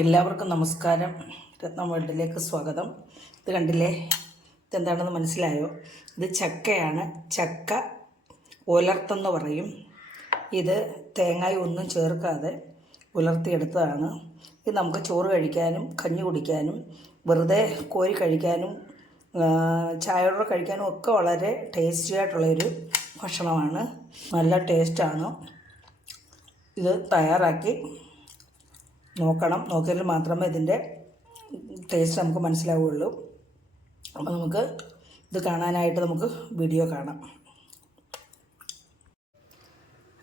എല്ലാവർക്കും നമസ്കാരം. രത്നം വേൾഡിലേക്ക് സ്വാഗതം. ഇത് കണ്ടില്ലേ, ഇതെന്താണെന്ന് മനസ്സിലായോ? ഇത് ചക്കയാണ്. ചക്ക ഉലർത്തെന്ന് പറയും. ഇത് തേങ്ങായി ഒന്നും ചേർക്കാതെ ഉലർത്തിയെടുത്തതാണ്. ഇത് നമുക്ക് ചോറ് കഴിക്കാനും കഞ്ഞി കുടിക്കാനും വെറുതെ കോരി കഴിക്കാനും ചായയോടെ കഴിക്കാനും ഒക്കെ വളരെ ടേസ്റ്റി ആയിട്ടുള്ളൊരു ഭക്ഷണമാണ്. നല്ല ടേസ്റ്റാണ്. ഇത് തയ്യാറാക്കി നോക്കണം. നോക്കിയാൽ മാത്രമേ ഇതിൻ്റെ ടേസ്റ്റ് നമുക്ക് മനസ്സിലാവുകയുള്ളൂ. അപ്പോൾ നമുക്ക് ഇത് കാണാനായിട്ട് നമുക്ക് വീഡിയോ കാണാം.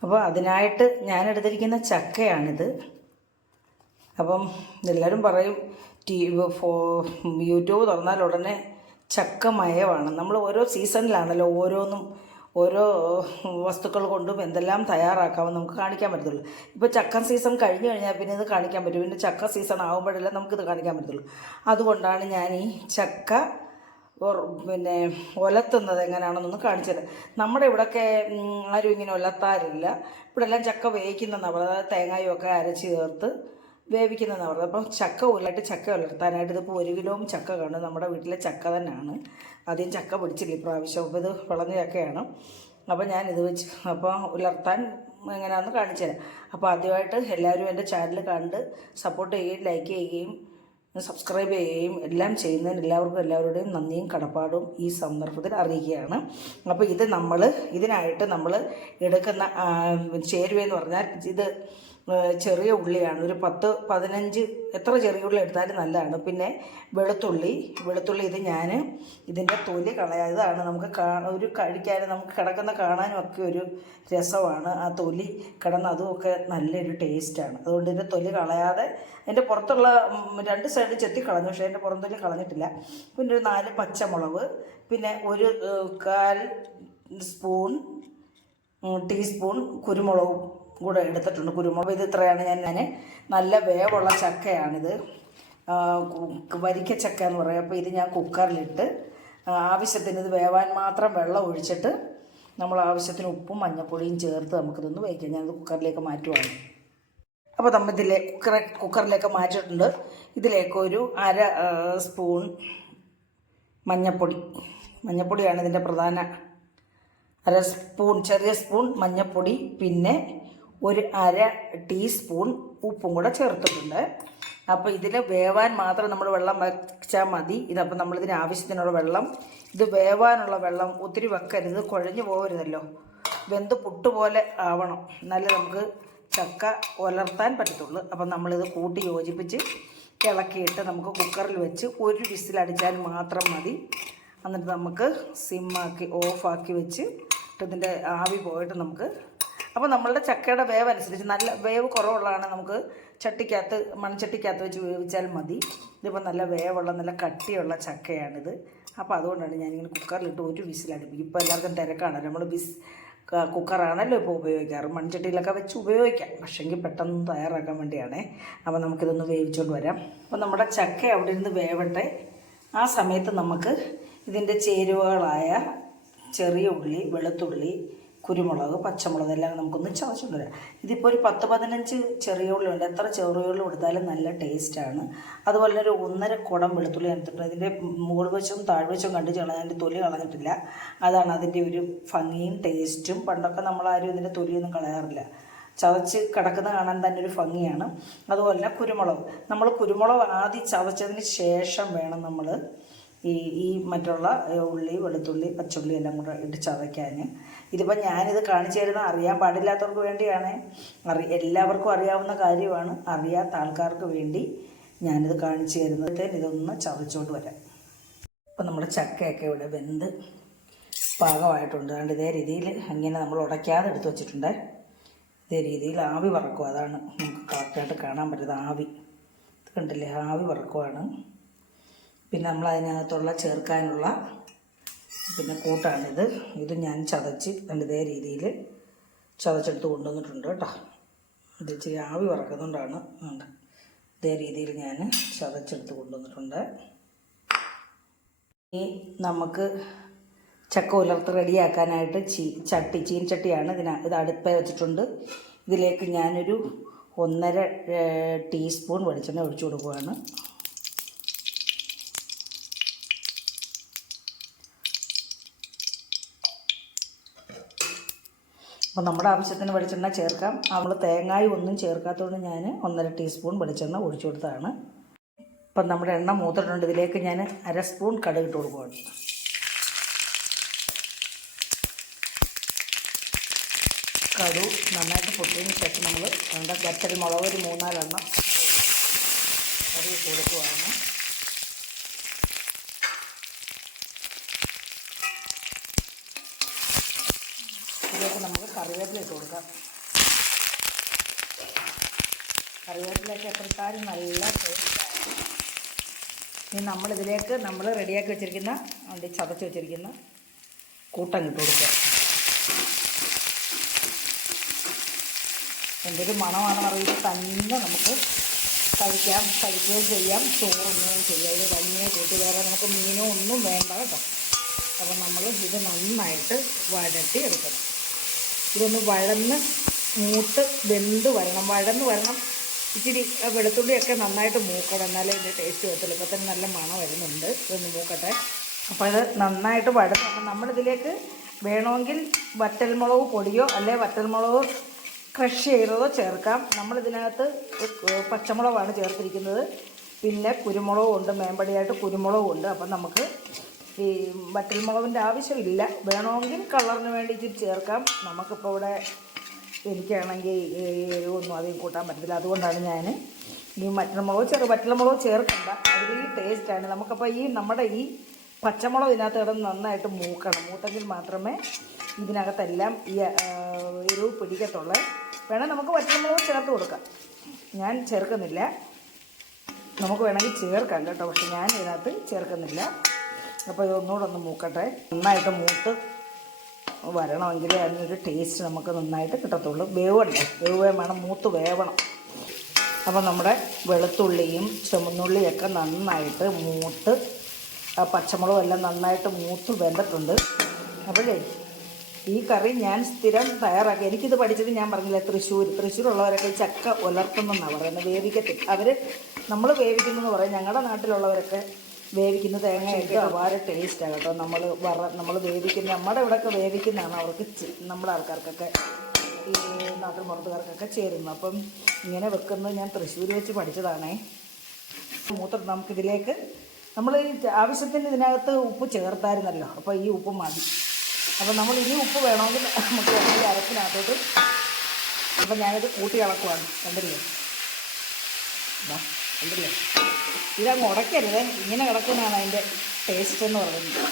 അപ്പോൾ അതിനായിട്ട് ഞാൻ എടുത്തിരിക്കുന്ന ചക്കയാണിത്. അപ്പം എല്ലാവരും പറയും യൂട്യൂബ് തുറന്നാൽ ഉടനെ ചക്ക മയമാണ്. നമ്മൾ ഓരോ സീസണിലാണല്ലോ ഓരോ വസ്തുക്കൾ കൊണ്ടും എന്തെല്ലാം തയ്യാറാക്കാമെന്ന് നമുക്ക് കാണിക്കാൻ പറ്റത്തുള്ളൂ. ഇപ്പോൾ ചക്ക സീസൺ കഴിഞ്ഞ് കഴിഞ്ഞാൽ പിന്നെ ഇത് കാണിക്കാൻ പറ്റും. പിന്നെ ചക്ക സീസൺ ആകുമ്പോഴല്ലേ നമുക്കിത് കാണിക്കാൻ പറ്റുള്ളൂ. അതുകൊണ്ടാണ് ഞാൻ ഈ ചക്ക ഒലത്തുന്നത് എങ്ങനെയാണെന്നൊന്ന് കാണിച്ചത്. നമ്മുടെ ഇവിടെയൊക്കെ ആരും ഇങ്ങനെ ഒലത്താറില്ല. ഇവിടെ എല്ലാം ചക്ക വേവിക്കുന്നതെന്നാണ് പറയുന്നത്. അതായത് തേങ്ങയും ഒക്കെ അരച്ച് ചേർത്ത് വേവിക്കുന്നതെന്നാണ് പറയുന്നത്. അപ്പം ചക്ക ഉലർത്താനായിട്ട് ഇതിപ്പോൾ 1 കിലോ ചക്ക കാണും. നമ്മുടെ വീട്ടിലെ ചക്ക തന്നെയാണ്. ആദ്യം ചക്ക പിടിച്ചില്ല ഇപ്രാവശ്യം. അപ്പോൾ ഇത് വിളഞ്ഞ ചക്കയാണ്. അപ്പോൾ ഞാനിത് വെച്ച് ഉലർത്താൻ എങ്ങനെയാണെന്ന് കാണിച്ചു തരാം. അപ്പോൾ ആദ്യമായിട്ട് എല്ലാവരും എൻ്റെ ചാനൽ കണ്ട് സപ്പോർട്ട് ചെയ്യുകയും ലൈക്ക് ചെയ്യുകയും സബ്സ്ക്രൈബ് ചെയ്യുകയും എല്ലാം ചെയ്യുന്നതിന് എല്ലാവരുടെയും നന്ദിയും കടപ്പാടും ഈ സന്ദർഭത്തിൽ അറിയിക്കുകയാണ്. അപ്പോൾ ഇതിനായിട്ട് നമ്മൾ എടുക്കുന്ന ചേരുവയെന്ന് പറഞ്ഞാൽ ഇത് ചെറിയ ഉള്ളിയാണ്. ഒരു 10-15 എത്ര ചെറിയ ഉള്ളി എടുത്താലും നല്ലതാണ്. പിന്നെ വെളുത്തുള്ളി ഇത് ഞാൻ ഇതിൻ്റെ തൊലി കളയാതാണ്. നമുക്ക് കഴിക്കാനും നമുക്ക് കിടക്കുന്ന കാണാനും ഒക്കെ ഒരു രസമാണ്. ആ തൊലി കിടന്ന് അതുമൊക്കെ നല്ലൊരു ടേസ്റ്റാണ്. അതുകൊണ്ട് ഇതിൻ്റെ തൊലി കളയാതെ അതിൻ്റെ പുറത്തുള്ള 2 സൈഡ് ചെത്തിക്കളഞ്ഞു, പക്ഷേ അതിൻ്റെ പുറം തൊലി കളഞ്ഞിട്ടില്ല. പിന്നെ ഒരു 4 പച്ചമുളക്, പിന്നെ ഒരു 1/4 ടീസ്പൂൺ കുരുമുളകും കൂടെ എടുത്തിട്ടുണ്ട്. കുരുമുളക് ഇത് ഇത്രയാണ്. ഞാൻ നല്ല വേവുള്ള ചക്കയാണിത്, വരിക്ക ചക്ക എന്ന് പറയും. അപ്പോൾ ഇത് ഞാൻ കുക്കറിലിട്ട് ആവശ്യത്തിന് ഇത് വേവാൻ മാത്രം വെള്ളം ഒഴിച്ചിട്ട് നമ്മൾ ആവശ്യത്തിന് ഉപ്പും മഞ്ഞൾപ്പൊടിയും ചേർത്ത് നമുക്കിതൊന്ന് വേവിക്കാം. ഞാനത് കുക്കറിലേക്ക് മാറ്റുവാണ്. അപ്പോൾ കുക്കറിലേക്ക് മാറ്റിയിട്ടുണ്ട്. ഇതിലേക്ക് ഒരു 1/2 സ്പൂൺ മഞ്ഞൾപ്പൊടിയാണ് ഇതിൻ്റെ പ്രധാന. 1/2 സ്പൂൺ ചെറിയ സ്പൂൺ മഞ്ഞൾപ്പൊടി, പിന്നെ ഒരു 1/2 ടീസ്പൂൺ ഉപ്പും കൂടെ ചേർത്തിട്ടുണ്ട്. അപ്പോൾ ഇതിൽ വേവാൻ മാത്രം നമ്മൾ വെള്ളം വെച്ചാൽ മതി. ഇതപ്പോൾ നമ്മളിതിന് ആവശ്യത്തിനുള്ള വെള്ളം, ഇത് വേവാനുള്ള വെള്ളം ഒത്തിരി വെക്കരുത്, കുഴഞ്ഞു പോകരുതല്ലോ. വെന്ത് പുട്ടുപോലെ ആവണം, എന്നാലേ നമുക്ക് ചക്ക ഉലർത്താൻ പറ്റത്തുള്ളൂ. അപ്പം നമ്മളിത് കൂട്ടി യോജിപ്പിച്ച് ഇളക്കിയിട്ട് നമുക്ക് കുക്കറിൽ വെച്ച് 1 വിസിലടിച്ചാൽ മാത്രം മതി. എന്നിട്ട് നമുക്ക് ഓഫാക്കി വെച്ച് ഇതിൻ്റെ ആവി പോയിട്ട് നമുക്ക് അപ്പോൾ നമ്മളുടെ ചക്കയുടെ വേവ് അനുസരിച്ച് നല്ല വേവ് കുറവുള്ളതാണ് നമുക്ക് മൺചട്ടിക്കകത്ത് വെച്ച് വേവിച്ചാൽ മതി. ഇതിപ്പോൾ നല്ല വേവുള്ള നല്ല കട്ടിയുള്ള ചക്കയാണിത്. അപ്പോൾ അതുകൊണ്ടാണ് ഞാനിങ്ങനെ കുക്കറിലിട്ട് 1 വിസിലടിപ്പിക്കും. ഇപ്പോൾ എല്ലാവർക്കും തിരക്കാണ്, നമ്മൾ കുക്കറാണല്ലോ ഇപ്പോൾ ഉപയോഗിക്കാറ്. മൺചട്ടിയിലൊക്കെ വെച്ച് ഉപയോഗിക്കാം, പക്ഷേങ്കിൽ പെട്ടെന്ന് തയ്യാറാക്കാൻ വേണ്ടിയാണേ. അപ്പോൾ നമുക്കിതൊന്ന് വേവിച്ചുകൊണ്ട് വരാം. അപ്പോൾ നമ്മുടെ ചക്ക അവിടെ ഇരുന്ന് വേവട്ടെ. ആ സമയത്ത് നമുക്ക് ഇതിൻ്റെ ചേരുവകളായ ചെറിയ ഉള്ളി, വെളുത്തുള്ളി, കുരുമുളക്, പച്ചമുളക് എല്ലാം നമുക്കൊന്ന് ചതച്ചുകൊണ്ട് വരാം. ഇതിപ്പോൾ ഒരു 10-15 ചെറിയ ഉള്ളി ഉണ്ട്. എത്ര ചെറിയ ഉള്ളി കൊടുത്താലും നല്ല ടേസ്റ്റാണ്. അതുപോലെ ഒരു 1.5 കുടം വെളുത്തുള്ളി എടുത്തിട്ടുണ്ട്. ഇതിൻ്റെ മുകൾ വശവും താഴ്വശവും കണ്ടിച്ച് അതിൻ്റെ തൊലി കളഞ്ഞിട്ടില്ല. അതാണ് അതിൻ്റെ ഒരു ഭംഗിയും ടേസ്റ്റും. പണ്ടൊക്കെ നമ്മളാരും ഇതിൻ്റെ തൊലിയൊന്നും കളയാറില്ല. ചതച്ച് കിടക്കുന്ന കാണാൻ തന്നെ ഒരു ഭംഗിയാണ്. അതുപോലെ തന്നെ കുരുമുളക് ആദ്യം ചതച്ചതിന് ശേഷം വേണം നമ്മൾ ഈ മറ്റുള്ള ഉള്ളി, വെളുത്തുള്ളി, പച്ചുള്ളി എല്ലാം കൂടെ ഇട്ട് ചതയ്ക്കാൻ. ഇതിപ്പോൾ ഞാനിത് കാണിച്ചു തരുന്ന അറിയാൻ പാടില്ലാത്തവർക്ക് വേണ്ടിയാണ്. എല്ലാവർക്കും അറിയാവുന്ന കാര്യമാണ്. അറിയാത്ത ആൾക്കാർക്ക് വേണ്ടി ഞാനിത് കാണിച്ചു തരുന്നതിന് ഇതൊന്ന് ചതച്ചുകൊണ്ട് വരാം. അപ്പോൾ നമ്മുടെ ചക്കയൊക്കെ ഇവിടെ വെന്ത് പാകമായിട്ടുണ്ട്. അതുകൊണ്ട് ഇതേ രീതിയിൽ ഇങ്ങനെ നമ്മൾ ഉടയ്ക്കാതെ എടുത്ത് വെച്ചിട്ടുണ്ട്. ഇതേ രീതിയിൽ ആവി പറക്കും. അതാണ് നമുക്ക് കറക്റ്റായിട്ട് കാണാൻ പറ്റുന്നത്. ആവി കണ്ടില്ലേ, ആവി പറക്കുവാണ്. പിന്നെ നമ്മൾ അതിനകത്തുള്ള ചേർക്കാനുള്ള കൂട്ടാണിത്. ഇത് ഞാൻ ചതച്ച് ഇതേ രീതിയിൽ ചതച്ചെടുത്ത് കൊണ്ടുവന്നിട്ടുണ്ട് കേട്ടോ. ഇത് ഇച്ചിരി ആവി പറക്കുന്നുകൊണ്ടാണ്. ഇതേ രീതിയിൽ ഞാൻ ചതച്ചെടുത്ത് കൊണ്ടുവന്നിട്ടുണ്ട്. ഇനി നമുക്ക് ചക്ക ഉലർത്ത് റെഡിയാക്കാനായിട്ട് ചീൻചട്ടിയാണ് ഇത് അടുപ്പേ വെച്ചിട്ടുണ്ട്. ഇതിലേക്ക് ഞാനൊരു 1.5 ടീസ്പൂൺ വെളിച്ചെണ്ണ ഒഴിച്ചു കൊടുക്കുകയാണ്. അപ്പോൾ നമ്മുടെ ആവശ്യത്തിന് വെളിച്ചെണ്ണ ചേർക്കാം. നമ്മൾ തേങ്ങായി ഒന്നും ചേർക്കാത്തതുകൊണ്ട് ഞാൻ 1.5 ടീസ്പൂൺ വെളിച്ചെണ്ണ ഒഴിച്ചു കൊടുത്തതാണ്. അപ്പം നമ്മുടെ എണ്ണ മൂത്തിട്ടുണ്ട്. ഇതിലേക്ക് ഞാൻ 1/2 സ്പൂൺ കടുക് ഇട്ട് കൊടുക്കുകയാണ്. കടുക് നന്നായിട്ട് പൊട്ടിയതിന് ശേഷം നമ്മൾ വറ്റൽ മുളക് ഒരു 3-4 എണ്ണം അത് ഇട്ട് കൊടുക്കുകയാണ്. ഇതിലേക്ക് നമുക്ക് കറിവേപ്പില ഇട്ട് കൊടുക്കാം. കറിവേപ്പിലയൊക്കെ എപ്പോഴത്താലും നല്ല ടേസ്റ്റാണ്. ഇനി നമ്മളിതിലേക്ക് നമ്മൾ റെഡിയാക്കി വെച്ചിരിക്കുന്ന ചതച്ച് വെച്ചിരിക്കുന്ന കൂട്ടം ഇട്ട് കൊടുക്കുക. എന്തൊരു മണമാണെന്ന് അറിയുമ്പോൾ തന്നെ നമുക്ക് കഴിക്കുകയും ചെയ്യാം, ചോറുണ്ണുകയും ചെയ്യാം. ഇത് കഞ്ഞിയെ കൂട്ടി വേറെ നമുക്ക് മീനോ ഒന്നും വേണ്ട കേട്ടോ. അപ്പം നമ്മൾ ഇത് നന്നായിട്ട് വഴട്ടി എടുക്കണം. ഇതൊന്ന് വഴന്ന് മൂത്ത് വെന്ത് വരണം. ഇച്ചിരി വെളുത്തുള്ളിയൊക്കെ നന്നായിട്ട് മൂക്കണം, എന്നാലേ ഇതിൻ്റെ ടേസ്റ്റ് വരത്തുള്ളൂ. ഇപ്പോൾ തന്നെ നല്ല മണം വരുന്നുണ്ട്. ഇതൊന്ന് മൂക്കട്ടെ. അപ്പോൾ ഇത് നന്നായിട്ട് വഴന്ന് അപ്പം നമ്മളിതിലേക്ക് വേണമെങ്കിൽ വറ്റൽമുളക് പൊടിയോ അല്ലെ വറ്റൽമുളക് ക്രഷ് ചെയ്തതോ ചേർക്കാം. നമ്മളിതിനകത്ത് പച്ചമുളകാണ് ചേർത്തിരിക്കുന്നത്. പിന്നെ കുരുമുളകും ഉണ്ട്, മേമ്പടിയായിട്ട് കുരുമുളകും ഉണ്ട്. അപ്പം നമുക്ക് ഈ വറ്റൽമുളകിൻ്റെ ആവശ്യമില്ല. വേണമെങ്കിൽ കളറിന് വേണ്ടി ഇച്ചിരി ചേർക്കാം. നമുക്കിപ്പോൾ ഇവിടെ എനിക്കാണെങ്കിൽ എരിവൊന്നും അധികം കൂട്ടാൻ പറ്റത്തില്ല. അതുകൊണ്ടാണ് ഞാൻ ഈ വറ്റൽമുളക് ചേർക്കണ്ട. അതിൽ ഈ ടേസ്റ്റാണ് നമുക്കപ്പോൾ നമ്മുടെ ഈ പച്ചമുളക് ഇതിനകത്ത് കിടന്ന് നന്നായിട്ട് മൂത്തെങ്കിൽ മാത്രമേ ഇതിനകത്തെല്ലാം ഈ എരിവ് പിടിക്കത്തുള്ളൂ. വേണം നമുക്ക് വറ്റൽമുളക് ചേർത്ത് കൊടുക്കാം. ഞാൻ ചേർക്കുന്നില്ല. നമുക്ക് വേണമെങ്കിൽ ചേർക്കാം കേട്ടോ, പക്ഷെ ഞാൻ ഇതിനകത്ത് ചേർക്കുന്നില്ല. അപ്പോൾ ഇതൊന്നുകൂടെ ഒന്ന് മൂക്കട്ടെ. നന്നായിട്ട് മൂത്ത് വരണമെങ്കിൽ അതിനൊരു ടേസ്റ്റ് നമുക്ക് നന്നായിട്ട് കിട്ടത്തുള്ളൂ. വേവ് വേണം, മൂത്ത് വേവണം. അപ്പോൾ നമ്മുടെ വെളുത്തുള്ളിയും ചുമന്നുള്ളിയൊക്കെ നന്നായിട്ട് മൂത്ത് പച്ചമുളകും എല്ലാം നന്നായിട്ട് മൂത്ത് വെന്തിട്ടുണ്ട്. അപ്പോഴേ ഈ കറി ഞാൻ സ്ഥിരം തയ്യാറാക്കി. എനിക്കിത് പഠിച്ചത് ഞാൻ പറഞ്ഞില്ല, തൃശ്ശൂരുള്ളവരൊക്കെ ഈ ചക്ക ഉലർത്തുന്നെന്നാണ് പറയുന്നത്. നമ്മൾ വേവിക്കുന്നെന്ന് പറയും. ഞങ്ങളുടെ നാട്ടിലുള്ളവരൊക്കെ വേവിക്കുന്ന തേങ്ങയൊക്കെ വളരെ ടേസ്റ്റാണ് കേട്ടോ. നമ്മൾ വേവിക്കുന്ന നമ്മുടെ ഇവിടെയൊക്കെ വേവിക്കുന്നതാണ് അവർക്ക് നമ്മുടെ ആൾക്കാർക്കൊക്കെ ഈ നാട്ടിൽ പുറത്തുകാർക്കൊക്കെ ചേരുന്നു. അപ്പം ഇങ്ങനെ വെക്കുന്നത് ഞാൻ തൃശ്ശൂർ വെച്ച് പഠിച്ചതാണേ. മൂത്തിട്ട് നമുക്കിതിലേക്ക് നമ്മൾ ഈ ആവശ്യത്തിന് ഇതിനകത്ത് ഉപ്പ് ചേർത്തായിരുന്നല്ലോ. അപ്പോൾ ഈ ഉപ്പ് മതി. അപ്പം നമ്മൾ ഇനി ഉപ്പ് വേണമെങ്കിൽ നമുക്ക് ഈ അരപ്പിനകത്തോട്ട് അപ്പം ഞാനിത് കൂട്ടി ഇളക്കുവാണ്. കണ്ടില്ലേ? ഇതങ്ങ് ഉടക്കരുത്. ഇങ്ങനെ കിടക്കുന്നതാണ് അതിൻ്റെ ടേസ്റ്റ് എന്ന് പറയുന്നത്.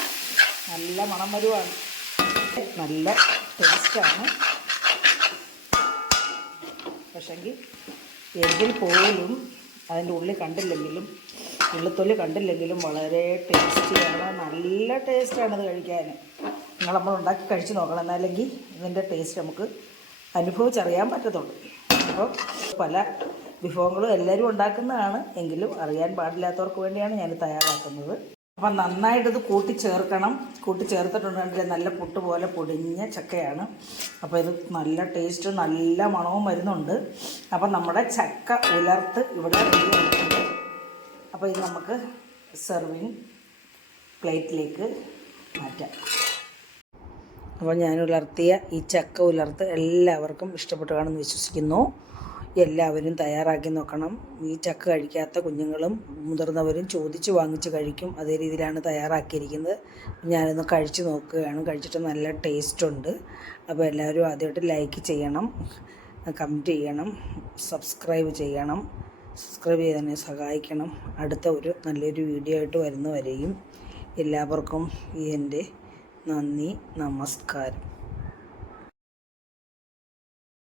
നല്ല മണം വരുവാണ്, നല്ല ടേസ്റ്റാണ്. പക്ഷെങ്കിൽ എങ്കിൽ പോലും അതിൻ്റെ ഉള്ളിത്തൊലി കണ്ടില്ലെങ്കിലും വളരെ ടേസ്റ്റിയാണ്. നല്ല ടേസ്റ്റാണ് ഇത് കഴിക്കാൻ. നമ്മൾ ഉണ്ടാക്കി കഴിച്ച് നോക്കണം, എന്നല്ലെങ്കിൽ ഇതിൻ്റെ ടേസ്റ്റ് നമുക്ക് അനുഭവിച്ചറിയാൻ പറ്റത്തുള്ളൂ. അപ്പോൾ പല വിഭവങ്ങളും എല്ലാവരും ഉണ്ടാക്കുന്നതാണ്, എങ്കിലും അറിയാൻ പാടില്ലാത്തവർക്ക് വേണ്ടിയാണ് ഞാൻ തയ്യാറാക്കുന്നത്. അപ്പം നന്നായിട്ടിത് കൂട്ടി ചേർത്തിട്ടുണ്ടെങ്കിൽ നല്ല പുട്ട് പോലെ പൊടിഞ്ഞ ചക്കയാണ്. അപ്പോൾ ഇത് നല്ല ടേസ്റ്റ് നല്ല മണവും വരുന്നുണ്ട്. അപ്പം നമ്മുടെ ചക്ക ഉലർത്ത് ഇവിടെ റെഡിയായിട്ടുണ്ട്. അപ്പോൾ ഇത് നമുക്ക് സെർവിങ് പ്ലേറ്റിലേക്ക് മാറ്റാം. അപ്പോൾ ഞാൻ ഉലർത്തിയ ഈ ചക്ക ഉലർത്ത് എല്ലാവർക്കും ഇഷ്ടപ്പെട്ടു കാണുമെന്ന് വിശ്വസിക്കുന്നു. എല്ലാവരും തയ്യാറാക്കി നോക്കണം. ഈ ചക്ക കഴിക്കാത്ത കുഞ്ഞുങ്ങളും മുതിർന്നവരും ചോദിച്ച് വാങ്ങിച്ച് കഴിക്കും. അതേ രീതിയിലാണ് തയ്യാറാക്കിയിരിക്കുന്നത്. ഞാനൊന്ന് കഴിച്ച് നോക്കുകയാണ്. കഴിച്ചിട്ട് നല്ല ടേസ്റ്റുണ്ട്. അപ്പോൾ എല്ലാവരും ആദ്യമായിട്ട് ലൈക്ക് ചെയ്യണം, കമൻറ്റ് ചെയ്യണം, സബ്സ്ക്രൈബ് ചെയ്യണം. സബ്സ്ക്രൈബ് ചെയ്ത് തന്നെ സഹായിക്കണം. അടുത്ത ഒരു നല്ലൊരു വീഡിയോ ആയിട്ട് വരുന്നവരെയും എല്ലാവർക്കും എൻ്റെ നന്ദി, നമസ്കാരം.